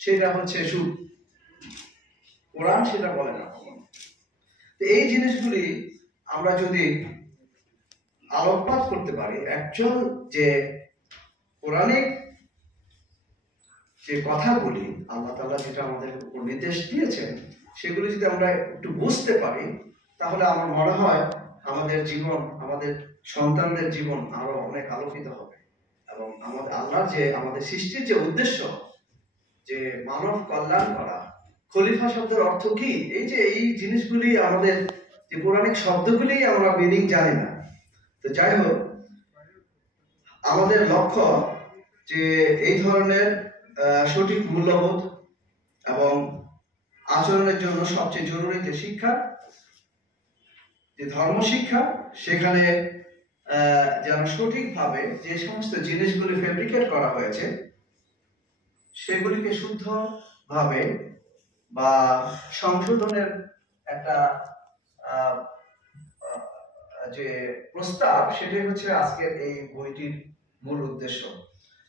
সেটা হচ্ছে সুদ। কোরআন সেটা বলে না। তো এই জিনিসগুলি আমরা যদি আলোকপাত করতে পারি, একজন যে পৌরাণিক যে কথাগুলি আল্লাহ তাআলা যেটা আমাদের উপর নির্দেশ দিয়েছেন, সেগুলি যদি আমরা একটু বুঝতে পারি, তাহলে আমার মনে হয় আমাদের জীবন, আমাদের সন্তানদের জীবন আরো অনেক আলোকিত হবে। এবং আমাদের আল্লাহর যে আমাদের সৃষ্টির যে উদ্দেশ্য, যে মানব কল্যাণ করা, খলিফা শব্দের অর্থ কি, এই জিনিসগুলি আমাদের যে পৌরাণিক শব্দগুলি আমরা মিনিং জানি না। তো যাই হোক, আমাদের লক্ষ্য যে এই ধরনের সঠিক মূল্যবোধ এবং আচরণের জন্য সবচেয়ে জরুরি যে শিক্ষা, যে ধর্ম শিক্ষা, সেখানে যেন সঠিকভাবে যে সমস্ত জিনিসগুলি ফেব্রিকেট করা হয়েছে সেগুলিকে শুদ্ধভাবে বা সংশোধনের একটা যে প্রস্তাব, সেটাই হচ্ছে আজকের এই বইটির মূল উদ্দেশ্য।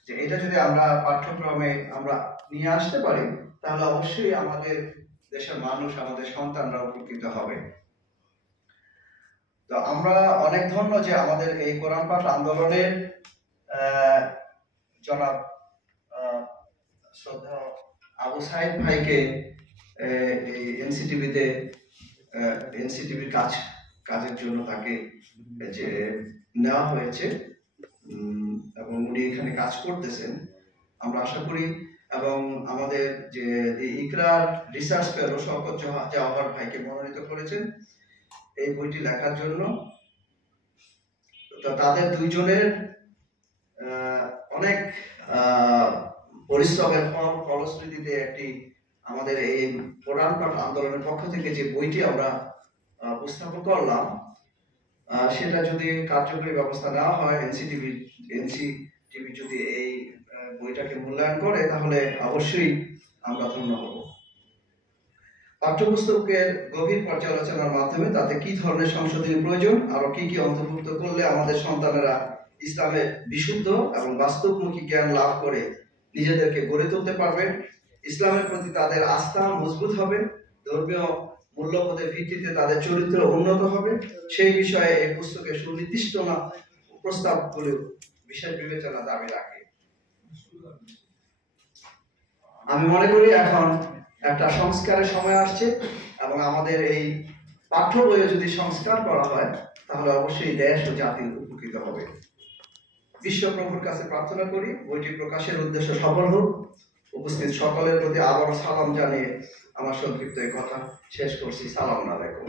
যে এটা যদি আমরা পাঠ্যক্রমে আমরা নিয়ে আসতে পারি, তাহলে অবশ্যই আমাদের দেশের মানুষ, আমাদের সন্তানরা উপকৃত হবে। তো আমরা অনেক ধন্য যে আমাদের এই কোরআন পাঠ আন্দোলনের জনাব শ্রদ্ধা আবু সাইদ ভাইকে এই এনসিটিভির কাজের জন্য তাকে যে নেওয়া হয়েছে এবং উনি এখানে কাজ করতেছেন, আমরা আশা করি। এবং আমাদের যে ইকরার রিসার্চ ফেলো শওকত জওহর ভাইকে মনোনীত করেছেন এই বইটি লেখার জন্য। তো তাদের দুইজনের অনেক পরিশ্রমের ফলশ্রুতিতে একটি আমাদের এই কোরআন পাঠ আন্দোলনের পক্ষ থেকে যে বইটি আমরা উপস্থাপন করলাম, সেটা যদি কার্যকরী ব্যবস্থা নেওয়া হয়, এনসিটিভি যদি এই বইটাকে মূল্যায়ন করে, তাহলে অবশ্যই আমরা ধন্য হব। পাঠ্যপুস্তকের গভীর পর্যালোচনার মাধ্যমে তাতে কি ধরনের সংশোধনী প্রয়োজন, আরো কি কি অন্তর্ভুক্ত করলে আমাদের সন্তানেরা ইসলামের বিশুদ্ধ এবং বাস্তবমুখী জ্ঞান লাভ করে নিজেদেরকে গড়ে তুলতে পারবে, ইসলামের প্রতি তাদের আস্থা মজবুত হবে, ধর্মীয় মূল্যবোধের ভিত্তিতে তাদের চরিত্র উন্নত হবে, সেই বিষয়ে এই পুস্তকের সুনির্দিষ্ট প্রস্তাবগুলো বিশেষ বিবেচনা দাবি রাখে। আমি মনে করি এখন একটা সংস্কারের সময় আসছে এবং আমাদের এই পাঠ্য বইয়ে যদি সংস্কার করা হয়, তাহলে অবশ্যই দেশ ও জাতি উপকৃত হবে। বিশ্বপ্রভুর কাছে প্রার্থনা করি বইটি প্রকাশের উদ্দেশ্য সফল হোক। উপস্থিত সকলের প্রতি আবারও সালাম জানিয়ে আমার সংক্ষিপ্ত এই কথা শেষ করছি। সালাম আলাইকুম।